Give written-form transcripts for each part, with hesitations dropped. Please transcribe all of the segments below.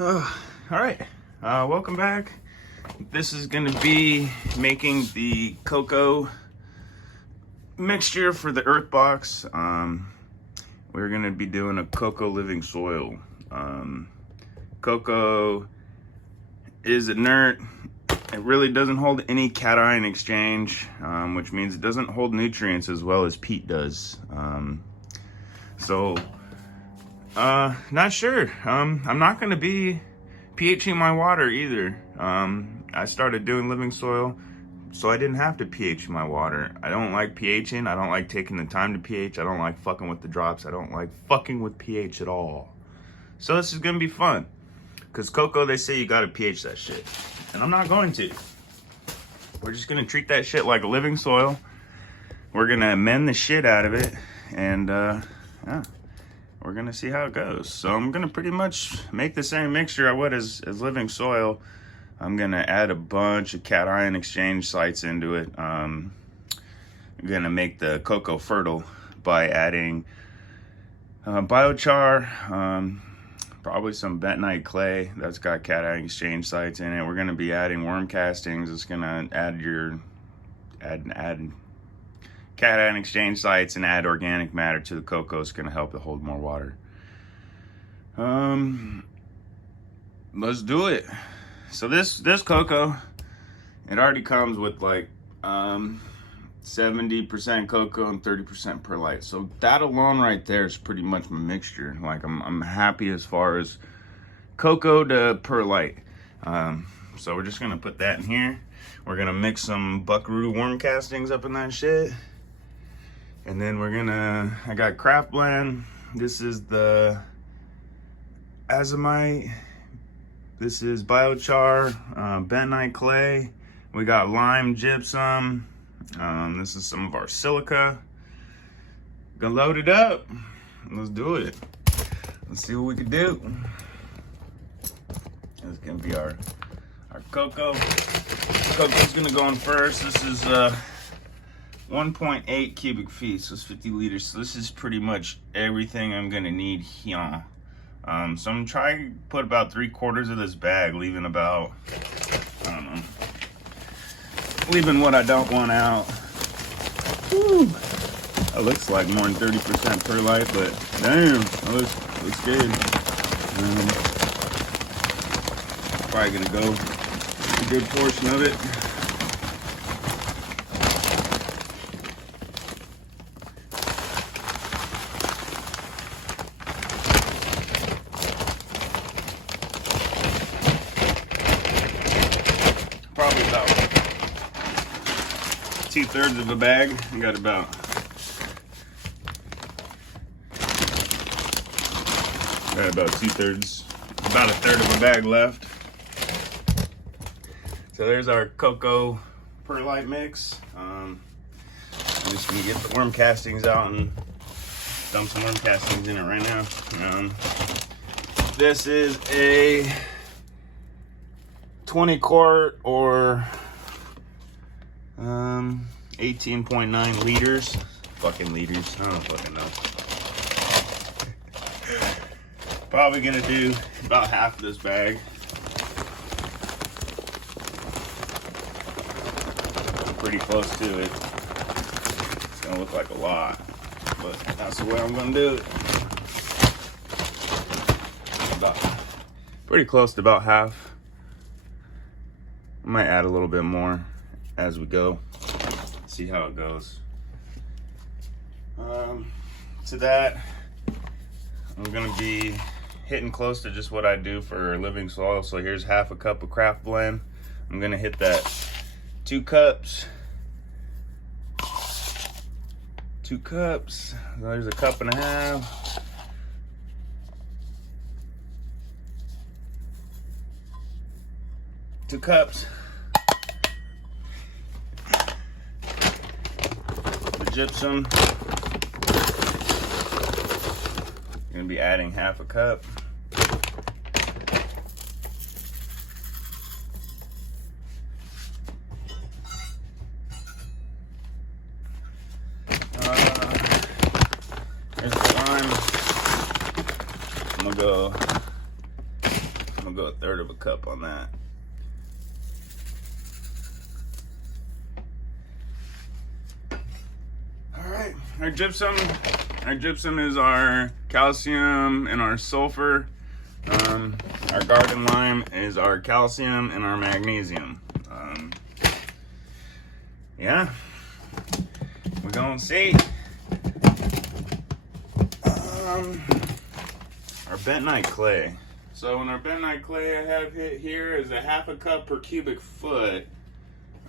All right, welcome back. This is going to be making the cocoa mixture for the earthbox. We're going to be doing a cocoa living soil. Cocoa is inert. It really doesn't hold any cation exchange, which means it doesn't hold nutrients as well as peat does. Not sure. I'm not going to be pHing my water either. I started doing living soil, so I didn't have to pH my water. I don't like pHing. I don't like taking the time to pH. I don't like fucking with the drops. I don't like fucking with pH at all. So this is going to be fun. Because cocoa, they say you got to pH that shit. And I'm not going to. We're just going to treat that shit like a living soil. We're going to amend the shit out of it. And, yeah. We're gonna see how it goes. So I'm gonna pretty much make the same mixture I would as living soil. I'm gonna add a bunch of cation exchange sites into it. I'm gonna make the cocoa fertile by adding biochar, probably some bentonite clay that's got cation exchange sites in it. We're gonna be adding worm castings. It's gonna add cation exchange sites and add organic matter to the cocoa. Is going to help it hold more water. Let's do it. So this cocoa, it already comes with like 70% cocoa and 30% perlite. So that alone right there is pretty much my mixture. Like I'm happy as far as cocoa to perlite. So we're just gonna put that in here. We're gonna mix some buckaroo worm castings up in that shit. And then I got craft blend. This is the azomite. This is biochar, bentonite clay. We got lime gypsum. This is some of our silica. Gonna load it up. Let's do it. Let's see what we can do. This is gonna be our cocoa. Cocoa's gonna go in first. This is 1.8 cubic feet, so it's 50 liters. So this is pretty much everything I'm gonna need here. So I'm gonna try to put about 3/4 of this bag, leaving about, I don't know, leaving what I don't want out. Woo. That looks like more than 30% perlite, but damn, that looks good. Probably gonna go a good portion of it. Probably about 2/3 of a bag. I got about two-thirds, about 1/3 of a bag left. So there's our cocoa perlite mix. I'm just gonna get the worm castings out and dump some worm castings in it right now. This is a 20 quart or 18.9 liters. Fucking liters. I don't fucking know. Probably gonna do about half of this bag. I'm pretty close to it. It's gonna look like a lot, but that's the way I'm gonna do it. Pretty close to about half. I might add a little bit more as we go. See how it goes. To that, I'm gonna be hitting close to just what I do for living soil. So here's half a cup of craft blend. I'm gonna hit that 2 cups. 2 cups. There's a 1.5 cups. 2 cups. The gypsum. I'm gonna be adding 1/2 cup. Here's the lime. I'm gonna We'll go 1/3 of a cup on that. All right, our gypsum is our calcium and our sulfur. Our garden lime is our calcium and our magnesium. Yeah, we're gonna see. Our bentonite clay. So in our bentonite clay I have hit here is 1/2 cup per cubic foot.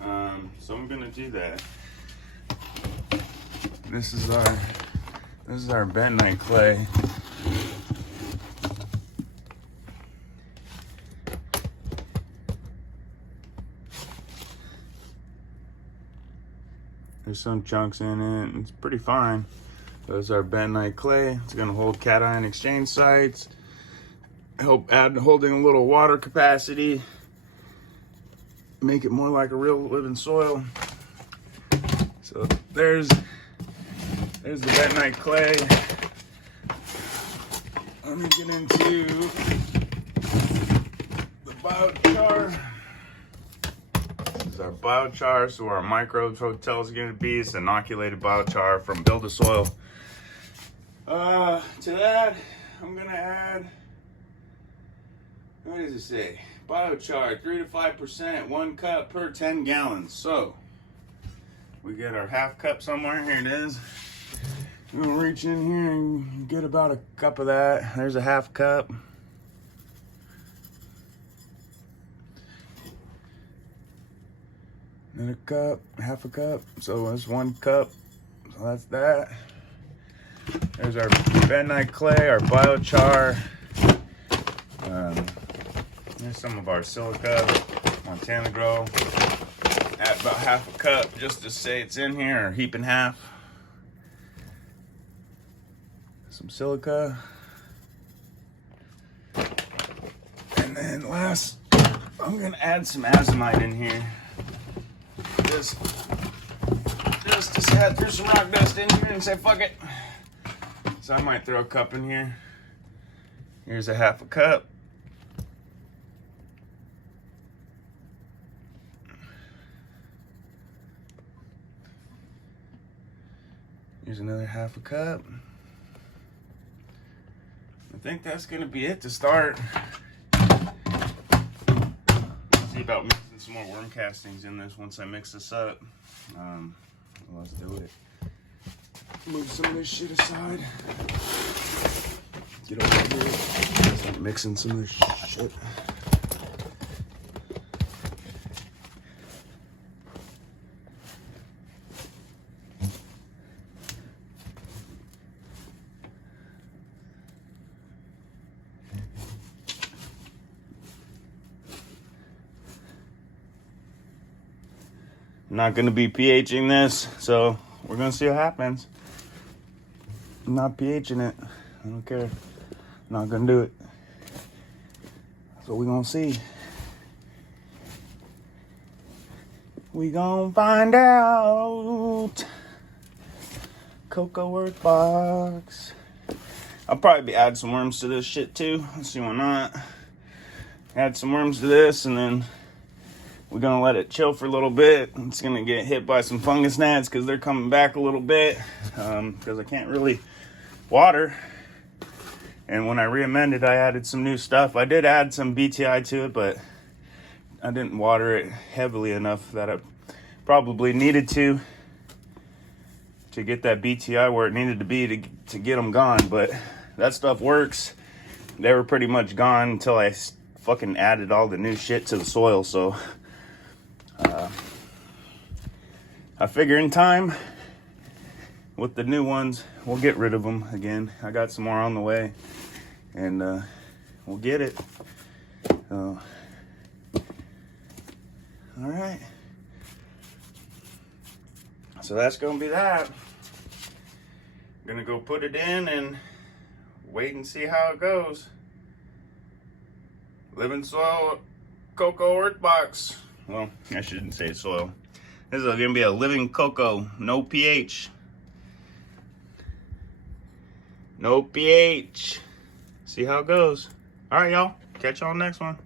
So I'm gonna do that. This is our bentonite clay. There's some chunks in it. It's pretty fine. Those are bentonite clay. It's gonna hold cation exchange sites. Help add holding a little water capacity. Make it more like a real living soil. So there's the bentonite clay. Let me get into the biochar. This is our biochar, so our microbes hotel is going to be. It's inoculated biochar from Build a Soil. To that, I'm going to add, what does it say? Biochar, 3 to 5%, 1 cup per 10 gallons. So, we get our 1/2 cup somewhere. Here it is. I'm going to reach in here and get about a cup of that. There's a 1/2 cup. Another cup, 1/2 cup. So that's 1 cup. So that's that. There's our bentonite clay, our biochar. There's some of our silica, Montana Grow. Add about 1/2 cup just to say it's in here, or heap in half. Some silica. And then last, I'm gonna add some azomite in here. Just to say, threw some rock dust in here and say fuck it. So I might throw a cup in here. Here's a 1/2 cup. Here's another 1/2 cup. I think that's gonna be it to start. See about mixing some more worm castings in this once I mix this up. Let's do it. Move some of this shit aside. Get over here. Start mixing some of this shit. I'm not going to be pHing this, so we're going to see what happens. I'm not pHing it. I don't care. I'm not going to do it. So we're going to see. We going to find out. Coco earthbox. I'll probably be adding some worms to this shit too. Let's see why not. Add some worms to this, and then we're gonna let it chill for a little bit. It's gonna get hit by some fungus gnats because they're coming back a little bit because I can't really water. And when I re-amended, I added some new stuff. I did add some BTI to it, but I didn't water it heavily enough that I probably needed to get that BTI where it needed to be to get them gone. But that stuff works. They were pretty much gone until I fucking added all the new shit to the soil. So I figure in time with the new ones, we'll get rid of them again. I got some more on the way, and we'll get it. All right. So that's gonna be that. I'm gonna go put it in and wait and see how it goes. Living soil coco earthbox. Well, I shouldn't say soil. This is gonna be a living coco, no pH. No pH. See how it goes. All right, y'all. Catch y'all next one.